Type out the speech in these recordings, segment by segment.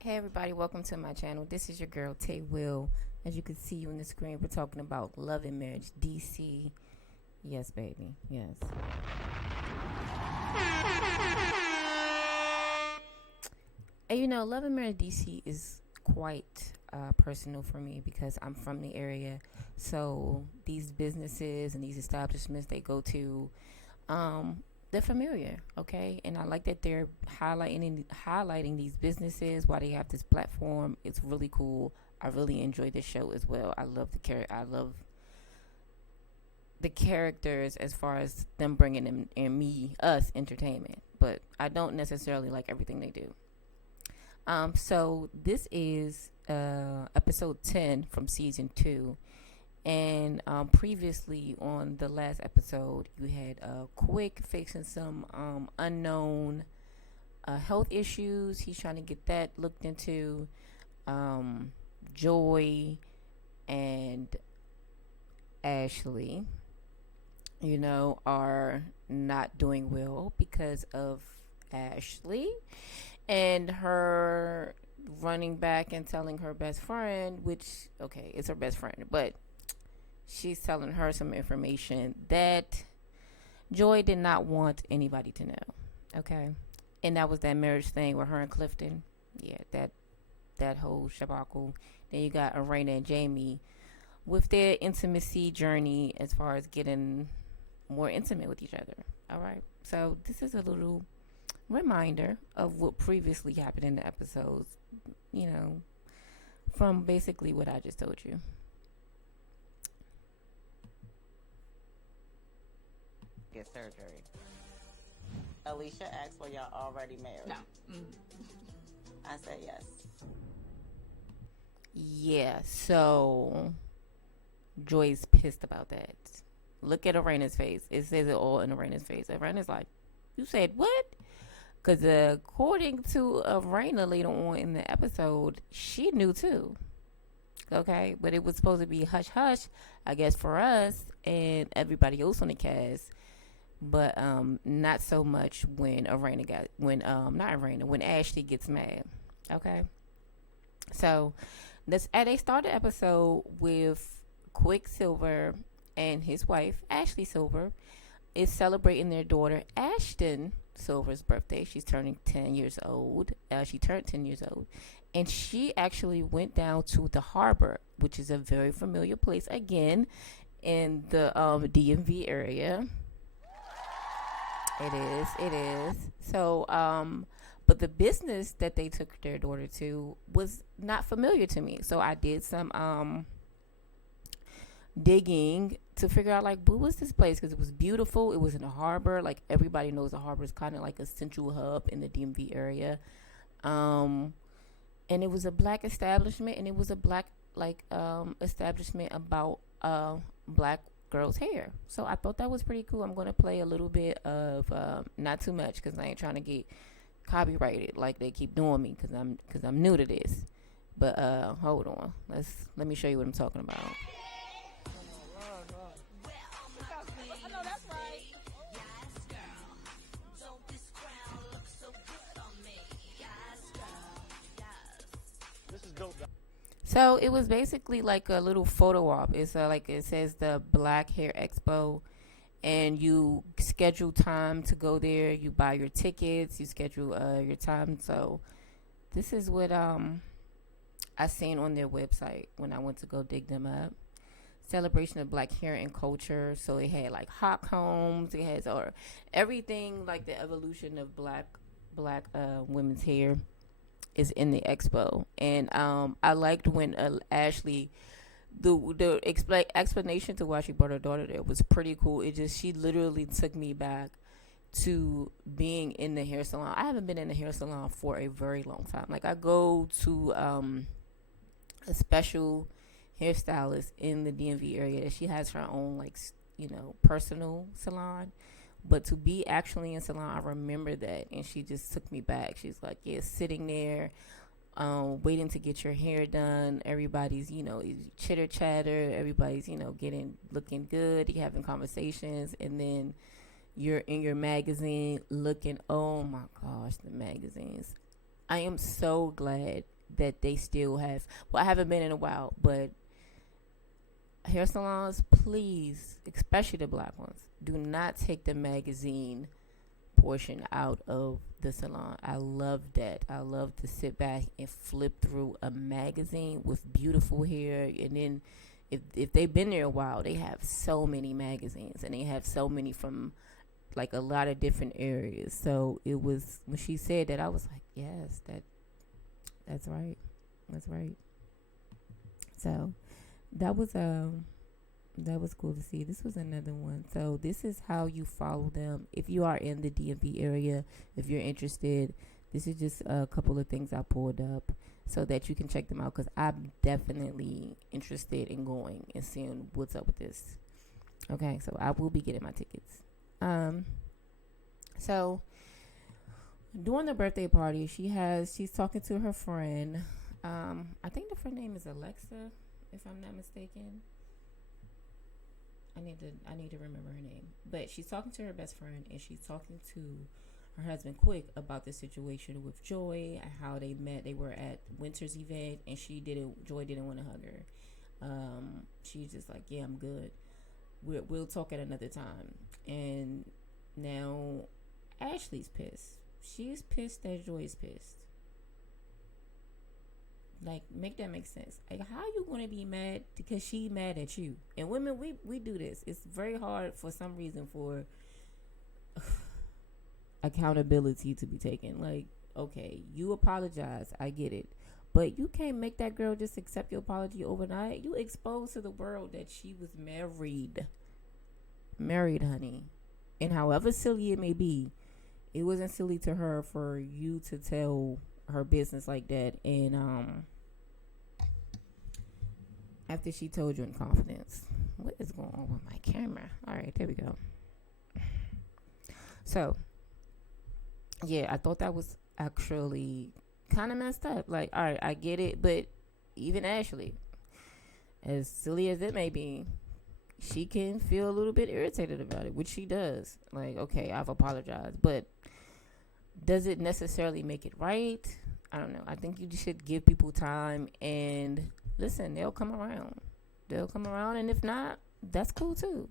Hey everybody, welcome to my channel. This is your girl Tay Will. As you can see on the screen, we're talking about Love and Marriage DC. Yes, baby. Yes. And Love and Marriage DC is quite personal for me because I'm from the area. So these businesses and these establishments they go to, they're familiar, okay? And I like that they're highlighting these businesses while they have this platform. It's really cool. I really enjoy this show as well. I love the characters as far as them bringing them and us entertainment, but I don't necessarily like everything they do. So this is episode 10 from season 2. And previously on the last episode, you had Quick fixing some unknown health issues. He's trying to get that looked into. Joy and Ashley, are not doing well because of Ashley and her running back and telling her best friend, which, okay, it's her best friend, but she's telling her some information that Joy did not want anybody to know. Okay. And that was that marriage thing with her and Clifton. Yeah, that whole shabacle. Then you got Arena and Jamie with their intimacy journey as far as getting more intimate with each other. All right. So this is a little reminder of what previously happened in the episodes, you know, from basically what I just told you. Get surgery. Alicia asked, were y'all already married? No. Mm. I said yes. Yeah, so Joy's pissed about that. Look at Arena's face. It says it all in Arena's face. Arena's like, you said what? Because according to Arena later on in the episode, she knew too. Okay, but it was supposed to be hush hush, I guess, for us and everybody else on the cast. But not so much when Arena got when not Arena when Ashley gets mad. Okay, so this they start the episode with Quicksilver and his wife Ashley Silver is celebrating their daughter Ashton Silver's birthday. She's turning 10 years old. She turned 10 years old. And she actually went down to the harbor, which is a very familiar place again in the DMV area. It is. It is. So, but the business that they took their daughter to was not familiar to me. So I did some digging to figure out like what was this place because it was beautiful. It was in a harbor. Like everybody knows the harbor is kind of like a central hub in the DMV area. Um, and it was a black establishment, and it was a black establishment about black girls' hair. So I thought that was pretty cool. I'm gonna play a little bit of not too much because I ain't trying to get copyrighted like they keep doing me because I'm new to this. But hold on, let me show you what I'm talking about. So it was basically like a little photo op. It's like it says the Black Hair Expo, and you schedule time to go there. You buy your tickets. You schedule your time. So this is what I seen on their website when I went to go dig them up. Celebration of Black hair and culture. So it had like hot combs. It has or everything like the evolution of black women's hair is in the expo, and I liked when Ashley the explanation to why she brought her daughter there was pretty cool. It just she literally took me back to being in the hair salon. I haven't been in the hair salon for a very long time. Like I go to a special hairstylist in the DMV area. She has her own like personal salon, but to be actually in salon, I remember that, and she just took me back. She's like, yeah, sitting there, waiting to get your hair done. Everybody's, chitter chatter. Everybody's, getting looking good. You having conversations, and then you're in your magazine looking. Oh my gosh, the magazines! I am so glad that they still have. Well, I haven't been in a while, but hair salons, please, especially the black ones, do not take the magazine portion out of the salon. I love that. I love to sit back and flip through a magazine with beautiful hair. And then if they've been there a while, they have so many magazines and they have so many from like a lot of different areas. So it was when she said that, I was like, yes, that's right. That's right. So that was cool to see. This was another one. So this is how you follow them if you are in the DMV area. If you're interested, this is just a couple of things I pulled up so that you can check them out, because I'm definitely interested in going and seeing what's up with this. Okay, so I will be getting my tickets. So during the birthday party, she's talking to her friend. I think the friend name is Alexa, if I'm not mistaken. I need to remember her name. But she's talking to her best friend, and she's talking to her husband Quick about the situation with Joy and how they met. They were at Winter's event, and Joy didn't want to hug her. She's just like, yeah, I'm good. We'll talk at another time. And now Ashley's pissed. She's pissed that Joy is pissed. Like, make that make sense. Like, how you gonna be mad because she mad at you? And women, we do this. It's very hard for some reason for accountability to be taken. Like, okay, you apologize, I get it, but you can't make that girl just accept your apology overnight. You exposed to the world that she was married, honey. And however silly it may be, it wasn't silly to her for you to tell her business like that. And after she told you in confidence, what is going on with my camera? All right, there we go. So yeah, I thought that was actually kind of messed up. Like, all right, I get it, but even Ashley, as silly as it may be, she can feel a little bit irritated about it, which she does. Like, okay, I've apologized, but does it necessarily make it right? I don't know. I think you should give people time, and listen, they'll come around. And if not, that's cool too.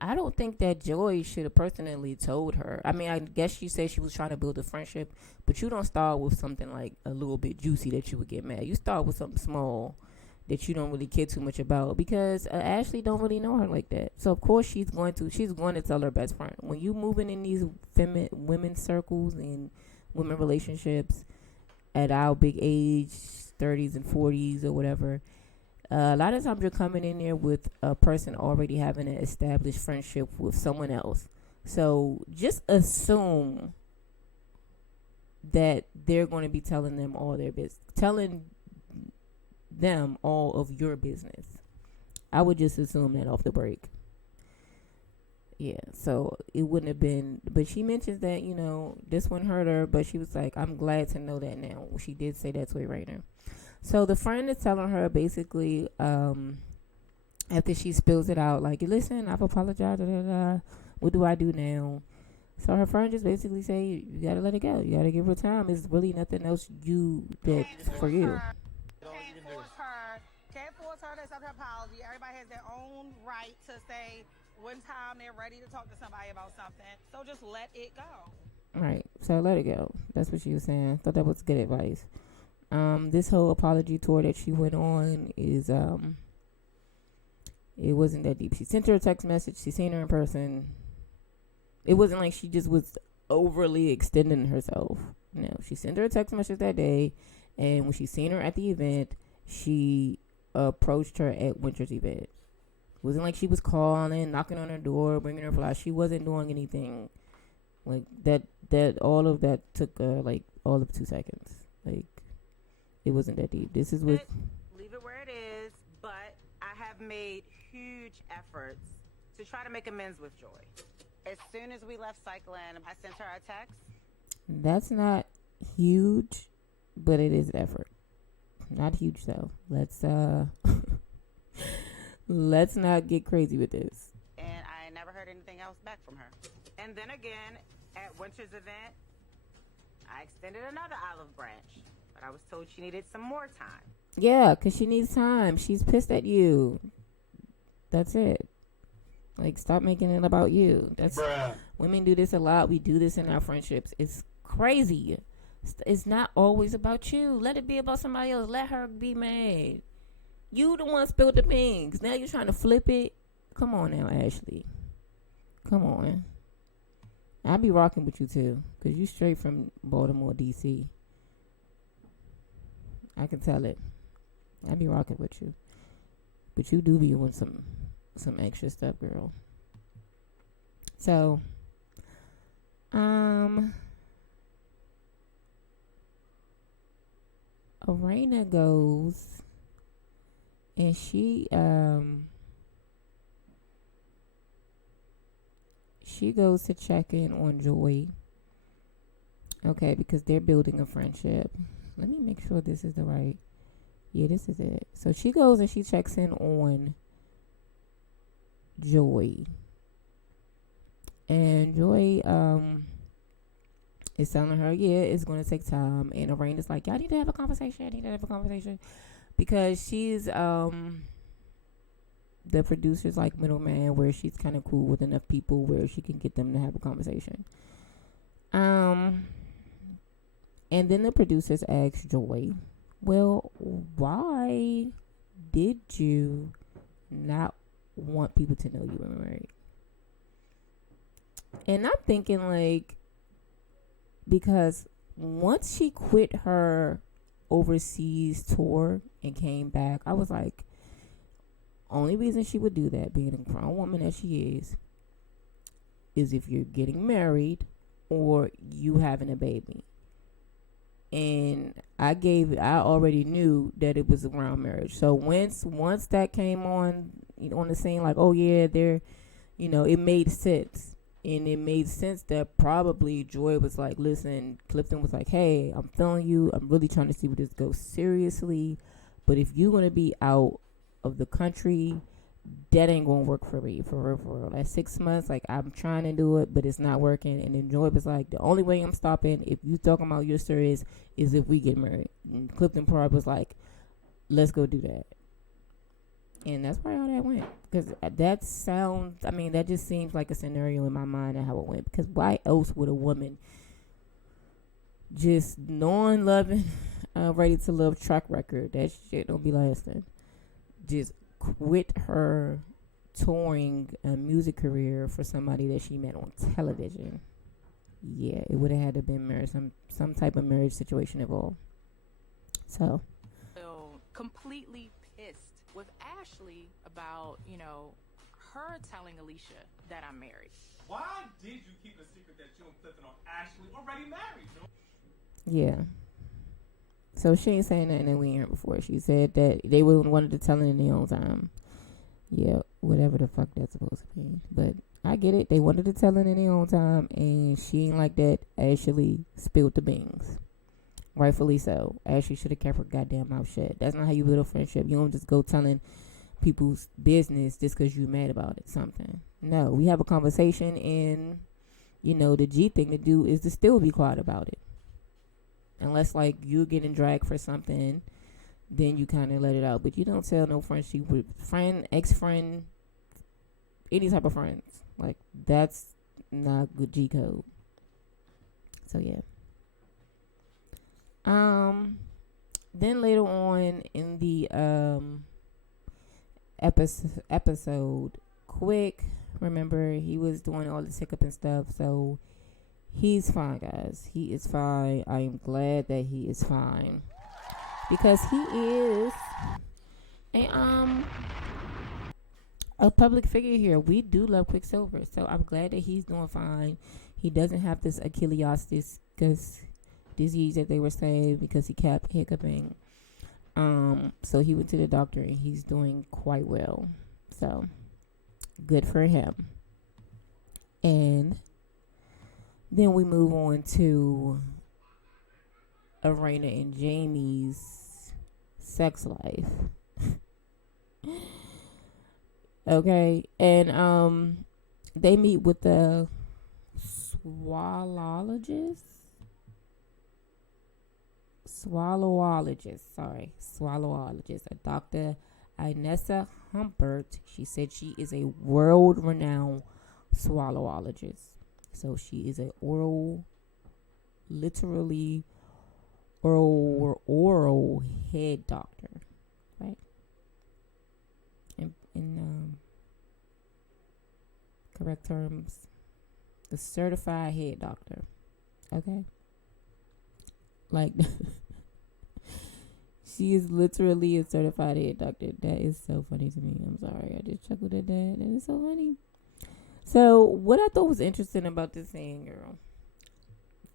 I don't think that Joy should have personally told her. I mean, I guess she said she was trying to build a friendship, but you don't start with something like a little bit juicy that you would get mad. You start with something small that you don't really care too much about, because Ashley don't really know her like that. So of course she's going to tell her best friend. When you moving in these women's circles and women relationships at our big age, 30s and 40s or whatever, a lot of times you're coming in there with a person already having an established friendship with someone else. So just assume that they're going to be telling them all their business, telling them all of your business. I would just assume that off the break. Yeah, so it wouldn't have been, but she mentions that, this one hurt her, but she was like, I'm glad to know that now. She did say that to a writer. So the friend is telling her basically, after she spills it out, like, listen, I've apologized, what do I do now? So her friend just basically say, you gotta let it go. You gotta give her time. It's really nothing else that's for you. Can't force her to accept her apology. Everybody has their own right to say when time they're ready to talk to somebody about something. So just let it go. Right. So let it go. That's what she was saying. Thought that was good advice. This whole apology tour that she went on is it wasn't that deep. She sent her a text message. She seen her in person. It wasn't like she just was overly extending herself. No, she sent her a text message that day, and when she seen her at the event, she approached her at Winter's event. It wasn't like she was calling, knocking on her door, bringing her flowers. She wasn't doing anything like that. All of that took like all of 2 seconds. Like, it wasn't that deep. This is what. Leave it where it is. But I have made huge efforts to try to make amends with Joy. As soon as we left cycling, I sent her a text. That's not huge, but it is effort. Not huge though. Let's not get crazy with this. And I never heard anything else back from her. And then again, at Winter's event, I extended another olive branch, but I was told she needed some more time. Yeah, because she needs time. She's pissed at you. That's it. Like, stop making it about you. That's Women do this a lot. We do this in our friendships. It's crazy. It's not always about you. Let it be about somebody else. Let her be mad. You the one spilled the beans. Now you're trying to flip it. Come on now, Ashley. Come on. I be rocking with you too, cause you straight from Baltimore, D.C. I can tell it. I be rocking with you, but you do be doing some extra stuff, girl. So, Arena goes, and she goes to check in on Joy. Okay, because they're building a friendship. Let me make sure this is the right. Yeah, this is it. So she goes and she checks in on Joy. And Joy is telling her, yeah, it's going to take time. And Arena's like, y'all need to have a conversation. I need to have a conversation. Because she's the producer's like middleman, where she's kind of cool with enough people where she can get them to have a conversation. And then the producers ask Joy, well, why did you not want people to know you were married? And I'm thinking, like, because once she quit her overseas tour and came back, I was like, only reason she would do that, being a grown woman that she is if you're getting married or you having a baby. And I already knew that it was around marriage. So once that came on the scene, like, oh yeah, they're, it made sense. And it made sense that probably Joy was like, listen, Clifton was like, hey, I'm feeling you. I'm really trying to see where this goes seriously. But if you're going to be out of the country, that ain't going to work for me, for real. That 6 months, like, I'm trying to do it, but it's not working. And then Joy was like, the only way I'm stopping, if you talking about your serious, is if we get married. And Clifton probably was like, let's go do that. And that's probably how that went. Because that just seems like a scenario in my mind of how it went. Because why else would a woman just non-loving, ready to love track record, that shit don't be lasting, just quit her touring music career for somebody that she met on television? Yeah, it would have had to been marriage, some type of marriage situation involved. So completely pissed with Ashley about, her telling Alicia that I'm married. Why did you keep a secret that you and Clifton are actually already married? Yeah. So she ain't saying nothing that we ain't heard before. She said that they wanted to tell it in their own time. Yeah, whatever the fuck that's supposed to mean. But I get it. They wanted to tell it in their own time, and she ain't like that. Ashley spilled the beans. Rightfully so. Ashley should have kept her goddamn mouth shut. That's not how you build a friendship. You don't just go telling people's business just because you're mad about it, something. No, we have a conversation, and, the G thing to do is to still be quiet about it. Unless, like, you're getting dragged for something, then you kind of let it out. But you don't tell no friendship with friend, ex-friend, any type of friends. Like, that's not good G code. So, yeah. Then later on in the episode, Quick, remember, he was doing all this hiccup and stuff, so he's fine, guys. He is fine. I am glad that he is fine, because he is a public figure here. We do love Quicksilver, so I'm glad that he's doing fine. He doesn't have this Achilles disease that they were saying, because he kept hiccuping. So he went to the doctor, and he's doing quite well. So good for him. And then we move on to Arena and Jamie's sex life. Okay, and they meet with the swallologist. swallowologist, a Dr. Inessa Humbert. She said she is a world-renowned swallowologist. So she is a oral head doctor, right? In correct terms, the certified head doctor. Okay, like she is literally a certified head doctor. That is so funny to me. I'm sorry, I just chuckled at that. That is so funny. So what I thought was interesting about this thing, girl,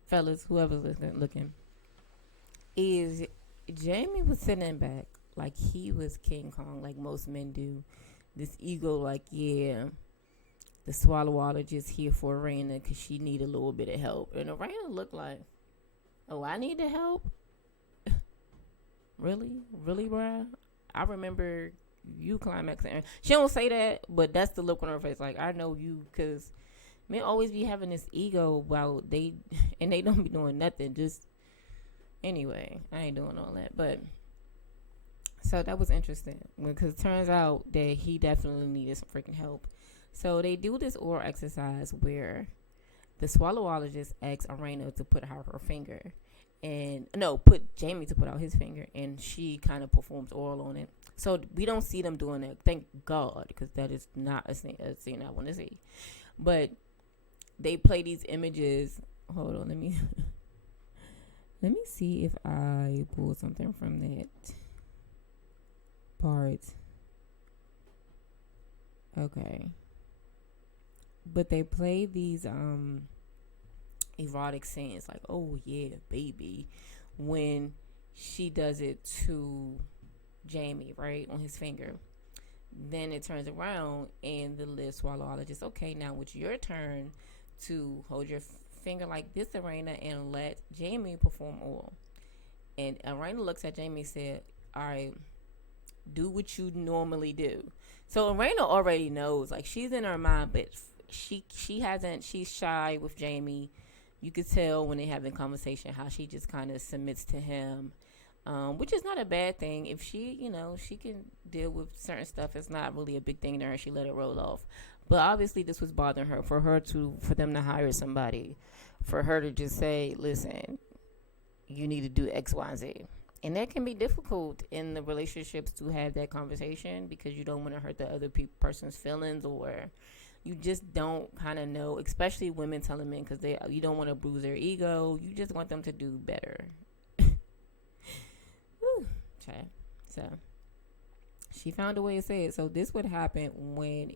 fellas, whoever's listening, looking, is Jamie was sitting back like he was King Kong, like most men do. This ego, like, yeah, the swallowologist here for Raina because she need a little bit of help. And Raina looked like, oh, I need the help? Really, bruh? I remember you climaxing. She don't say that, but that's the look on her face. Like, I know you, because men always be having this ego about they don't be doing nothing. Just, anyway, I ain't doing all that. But, so that was interesting, because it turns out that he definitely needed some freaking help. So they do this oral exercise where the swallowologist asks Arena to put out her finger. Put Jamie to put out his finger, and she kind of performs oral on it. So we don't see them doing that, thank God, because that is not a scene I want to see. But they play these images. Hold on, let me see if I pull something from that part. Okay. But they play these erotic scenes, like, oh yeah, baby, when she does it to Jamie, right, on his finger. Then it turns around and the lip swallowologist, okay, now it's your turn to hold your finger like this, Arena, and let Jamie perform oral. And Arena looks at Jamie and said, all right, do what you normally do. So Arena already knows, like, she's in her mind, but she's shy with Jamie. You could tell when they having conversation how she just kind of submits to him, which is not a bad thing. If she can deal with certain stuff, it's not really a big thing to her. She let it roll off. But obviously this was bothering her, for them to hire somebody, for her to just say, listen, you need to do X, Y, and Z. And that can be difficult in the relationships to have that conversation, because you don't want to hurt the other person's feelings, or you just don't kind of know, especially women telling men, because you don't want to bruise their ego. You just want them to do better. Okay. So she found a way to say it. So this would happen when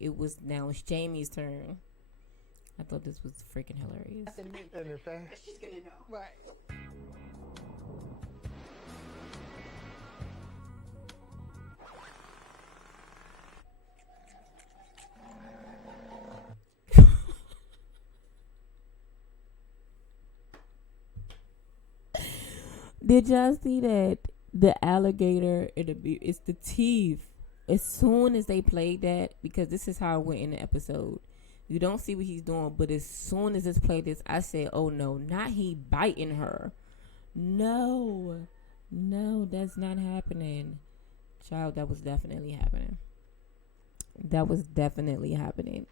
now it's Jamie's turn. I thought this was freaking hilarious. She's gonna know. Right. Did y'all see that the alligator and it's the teeth? As soon as they played that, because this is how it went in the episode, you don't see what he's doing, but as soon as it's played this, I said, oh no, not he biting her. No, that's not happening. Child, that was definitely happening.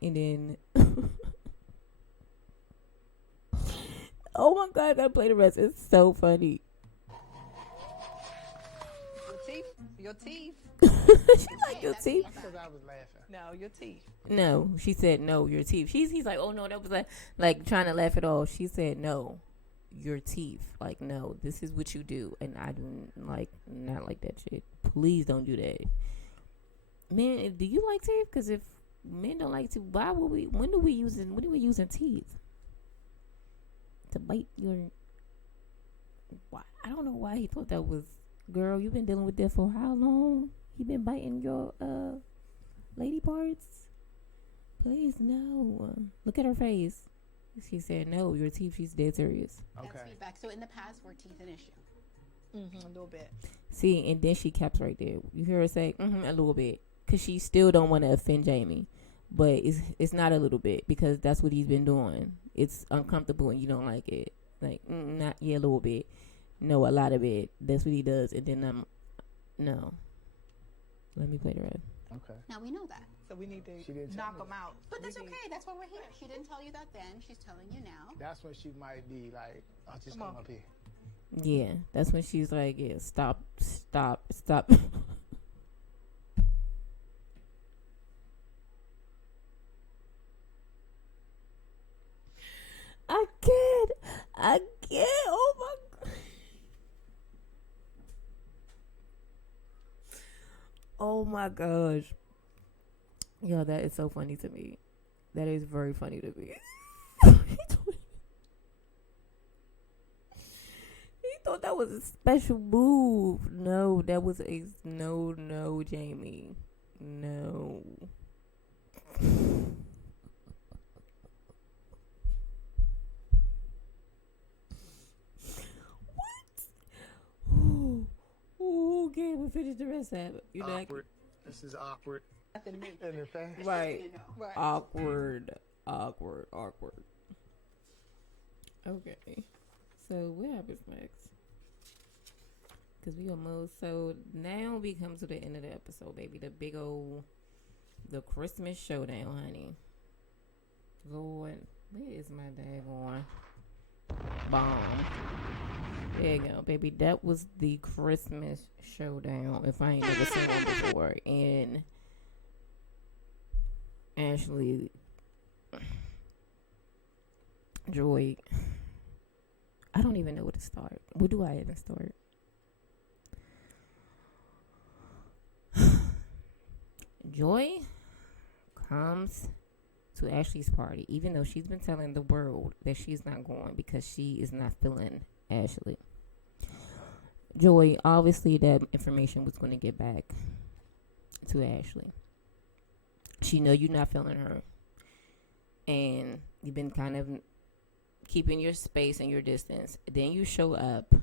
And then oh my God, I gotta play the rest. It's so funny. Your teeth. She like your teeth. Because I was laughing. No, your teeth. No, she said no, your teeth. He's like, oh no, that was like trying to laugh it off. She said no, your teeth. Like, no, this is what you do, and I do not like that shit. Please don't do that. Men, do you like teeth? Because if men don't like teeth, when are we using teeth to bite your? Why? I don't know why he thought that was. Girl, you've been dealing with that for how long? You been biting your lady parts? Please, no. Look at her face. She said no, your teeth. She's dead serious. Okay. That's feedback. So in the past, were teeth an issue? A little bit. See, and then she caps right there. You hear her say, a little bit. Because she still don't want to offend Jamie. But it's not a little bit, because that's what he's been doing. It's uncomfortable and you don't like it. Like, a little bit. know a lot of it. That's what he does. And then no. Let me play the rest. Okay. Now we know that. So we need She didn't to tell knock me them out. But that's okay. That's why we're here. She didn't tell you that then. She's telling you now. That's when she might be like, "I'll just Come come on. up here." Yeah, that's when she's like, yeah, stop. I can't. Oh my God. Oh my gosh. Yo, that is so funny to me. That is very funny to me. He thought that was a special move. No, that was no, Jamie. No. Ooh, okay, we'll finish the rest of it. You know, Awkward. This is awkward. Nothing new. And in fact, right. Right. Awkward. Okay. So what happens next? Because we almost, so now we come to the end of the episode, baby. The Christmas showdown, honey. Lord, where is my daggone bomb? There you go, baby. That was the Christmas showdown, if I ain't never seen one before. And Ashley, Joy, I don't even know where to start. Where do I even start? Joy comes to Ashley's party, even though she's been telling the world that she's not going because she is not feeling Ashley. Joy, obviously that information was going to get back to Ashley. She know you're not feeling her, and you've been kind of keeping your space and your distance. Then you show up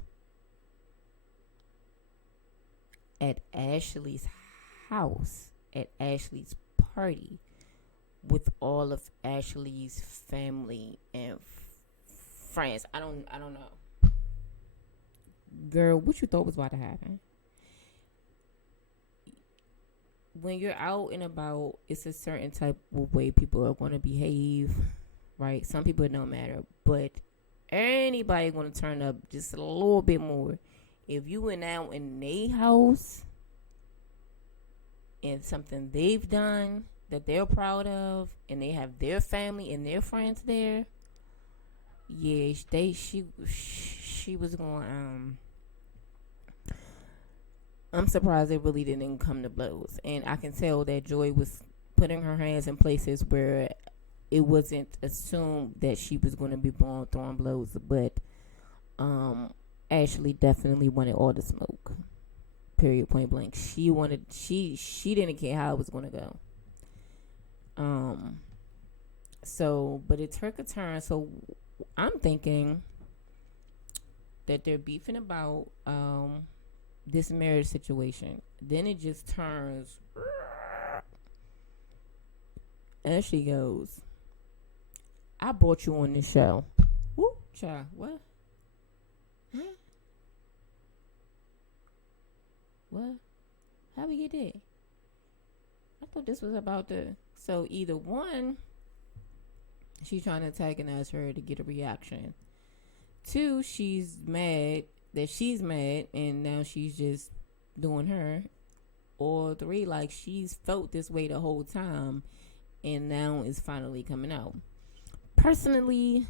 at Ashley's house, at Ashley's party, with all of Ashley's family and friends. I don't know. Girl, what you thought was about to happen? When you're out and about, it's a certain type of way people are going to behave, right? Some people it don't matter, but anybody going to turn up just a little bit more. If you went out in their house and something they've done that they're proud of, and they have their family and their friends there, yeah, she was going. I'm surprised it really didn't come to blows, and I can tell that Joy was putting her hands in places where it wasn't assumed that she was going to be throwing blows, but Ashley definitely wanted all the smoke. Period, point blank. She didn't care how it was going to go. So, but it took a turn. So I'm thinking that they're beefing about this marriage situation. Then it just turns. Ashley goes, I brought you on this show. Woo, child, what? Huh? What? How we get there? I thought this was about the. So either one, she's trying to antagonize her to get a reaction. Two, she's mad that she's mad and now she's just doing her. Or three, like she's felt this way the whole time and now it's finally coming out. Personally,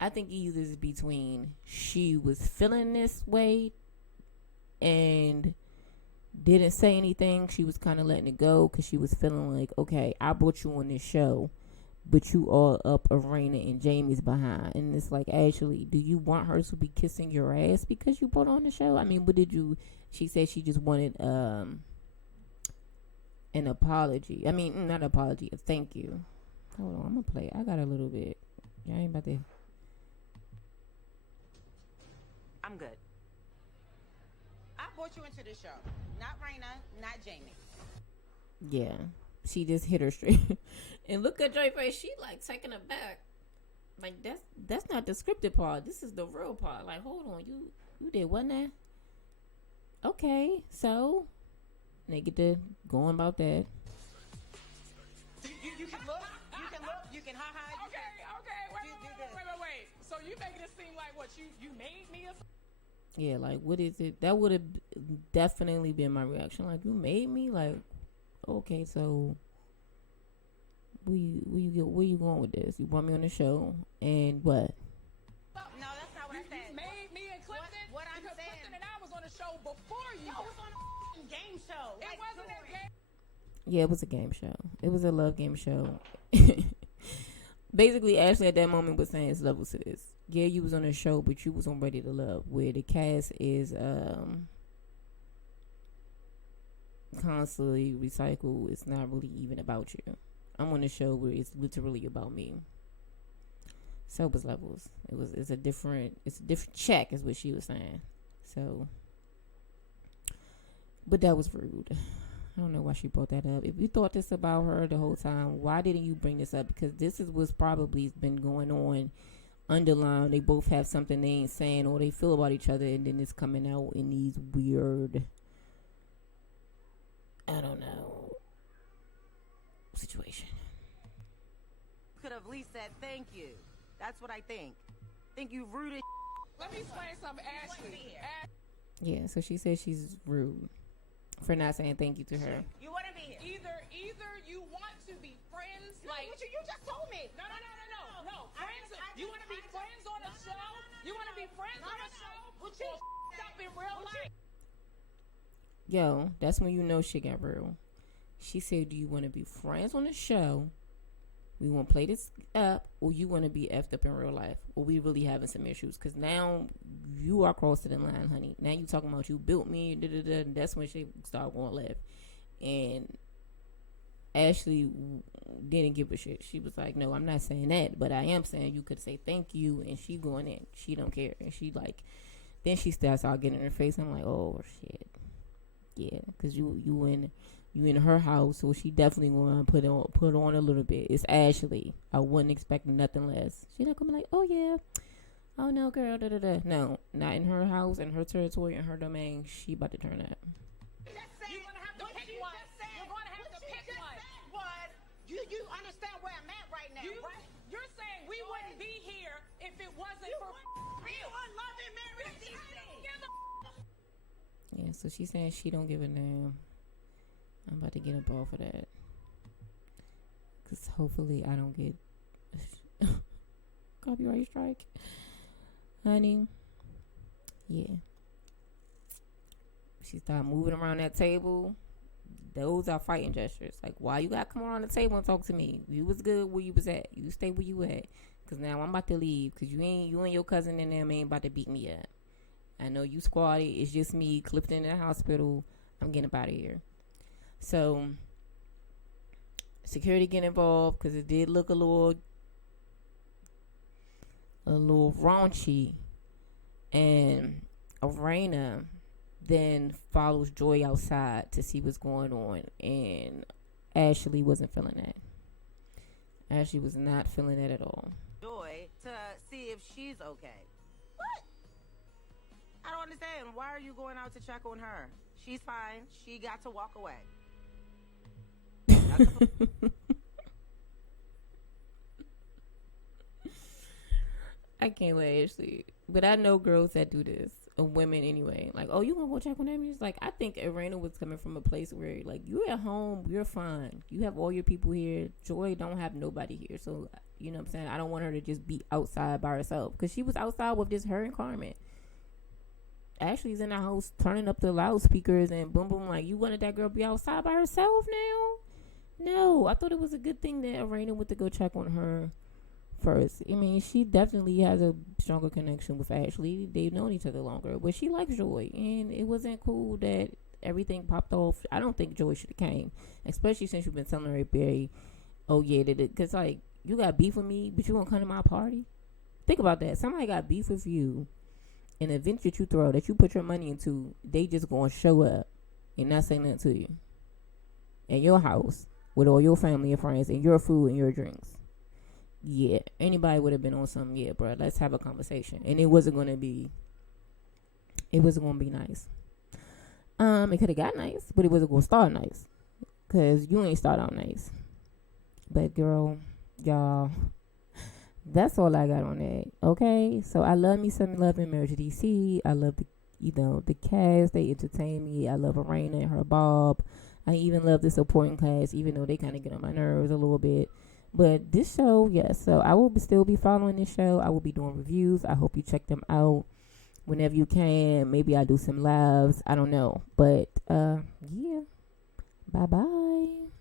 I think either is between she was feeling this way and didn't say anything. She was kind of letting it go because she was feeling like, okay, I brought you on this show, but you all up Arena and Jamie's behind. And it's like, actually, do you want her to be kissing your ass because you brought on the show? I mean, what did you... She said she just wanted an apology. I mean, not apology, a thank you. Hold on, I'm going to play. I got a little bit. Y'all ain't about to... I'm good. I brought you into the show. Not Raina, not Jamie. Yeah. She just hit her straight. And look at Joy face. She like taking it back. Like that's not the scripted part. This is the real part. Like, hold on, You did what now? Okay, so they get to going about that. You can look. You can look. You can ha-ha. you Okay, can- okay, do this. wait. So you making it seem like what you made me or something? Yeah, like what is it? That would have definitely been my reaction. Like, you made me. Like, okay, so where you going with this? You want me on the show and what? No, that's not what I said. You made me and Clifton. What I'm because saying- Clifton and I was on the show before you. Yo, it was on a f***ing game show. It Like, wasn't a Joy. game. Yeah, it was a game show. It was a love game show. Basically, Ashley at that moment was saying it's levels to this. Yeah, you was on a show, but you was on Ready to Love, where the cast is constantly recycled. It's not really even about you. I'm on a show where it's literally about me. So it was levels. It's a different check, is what she was saying. So, but that was rude. I don't know why she brought that up. If you thought this about her the whole time, why didn't you bring this up? Because this is what's probably been going on underlying. They both have something they ain't saying or they feel about each other, and then it's coming out in these weird, I don't know, situation. Could have at least said thank you. That's what I think. Think you rude as Let me explain something, Ashley. Yeah, so she said she's rude for not saying thank you to her. You wouldn't be here. Either you want to be friends, like What you just told me. no. Friends, you want to be friends on a show? You want to be friends on a show? What you Stop in real life. Yo, that's when you know shit got real. She said, do you want to be friends on the show? We want to play this up, or you want to be effed up in real life, or we really having some issues? Because now you are crossing the line, honey. Now you talking about you built me, and that's when she started going left. And Ashley didn't give a shit. She was like, no, I'm not saying that, but I am saying you could say thank you. And she going in. She don't care. And she like, then she starts out getting in her face. I'm like, oh shit. Yeah, because you in her house, so she definitely going to put on a little bit. It's Ashley. I wasn't expecting nothing less. She not gonna be like, oh yeah, oh no, girl, da da da. No, not in her house, in her territory, in her domain. She about to turn up. You're gonna have to pick one. You're gonna have to pick one. You understand where I'm at right now, right? You're saying we wouldn't be here if it wasn't for You unloving Mary DC. Yeah, so she's saying she don't give a damn. I'm about to get up off of that, because hopefully I don't get copyright strike, honey. Yeah. She started moving around that table. Those are fighting gestures. Like, why you gotta come around the table and talk to me? You was good where you was at. You stay where you at. Because now I'm about to leave. Because you and your cousin and them ain't about to beat me up. I know you squatted. It's just me, Clifton in the hospital. I'm getting up out of here. So, security get involved because it did look a little raunchy. And Arena then follows Joy outside to see what's going on. And Ashley wasn't feeling that. Ashley was not feeling that at all. Joy to see if she's okay. What? I don't understand. Why are you going out to check on her? She's fine. She got to walk away. I can't let Ashley. But I know girls that do this. Or women anyway. Like, oh, you gonna go check on them? It's like, I think Arena was coming from a place where, like, you're at home, you're fine. You have all your people here. Joy don't have nobody here. So, you know what I'm saying? I don't want her to just be outside by herself. Because she was outside with just her and Carmen. Ashley's in the house turning up the loudspeakers and boom, boom. Like, you wanted that girl to be outside by herself now? No, I thought it was a good thing that Arena went to go check on her first. I mean, she definitely has a stronger connection with Ashley. They've known each other longer, but she likes Joy, and it wasn't cool that everything popped off. I don't think Joy should have came, especially since you've been telling her, Barry, oh yeah, because like, you got beef with me, but you won't come to my party. Think about that. Somebody got beef with you. An event that you throw, that you put your money into, they just gonna show up and not say nothing to you in your house with all your family and friends and your food and your drinks. Yeah, anybody would have been on something. Yeah, bro, let's have a conversation. And it wasn't gonna be it wasn't gonna be nice. It could have got nice, but it wasn't gonna start nice, cause you ain't start out nice. But girl, y'all, that's all I got on that. Okay, so I love me some Love and Marriage DC. I love the cast. They entertain me. I love Arena and her Bob. I even love the supporting cast, even though they kind of get on my nerves a little bit. But this show, yes. So I will still be following this show. I will be doing reviews. I hope you check them out whenever you can. Maybe I do some lives. I don't know. But yeah. Bye bye.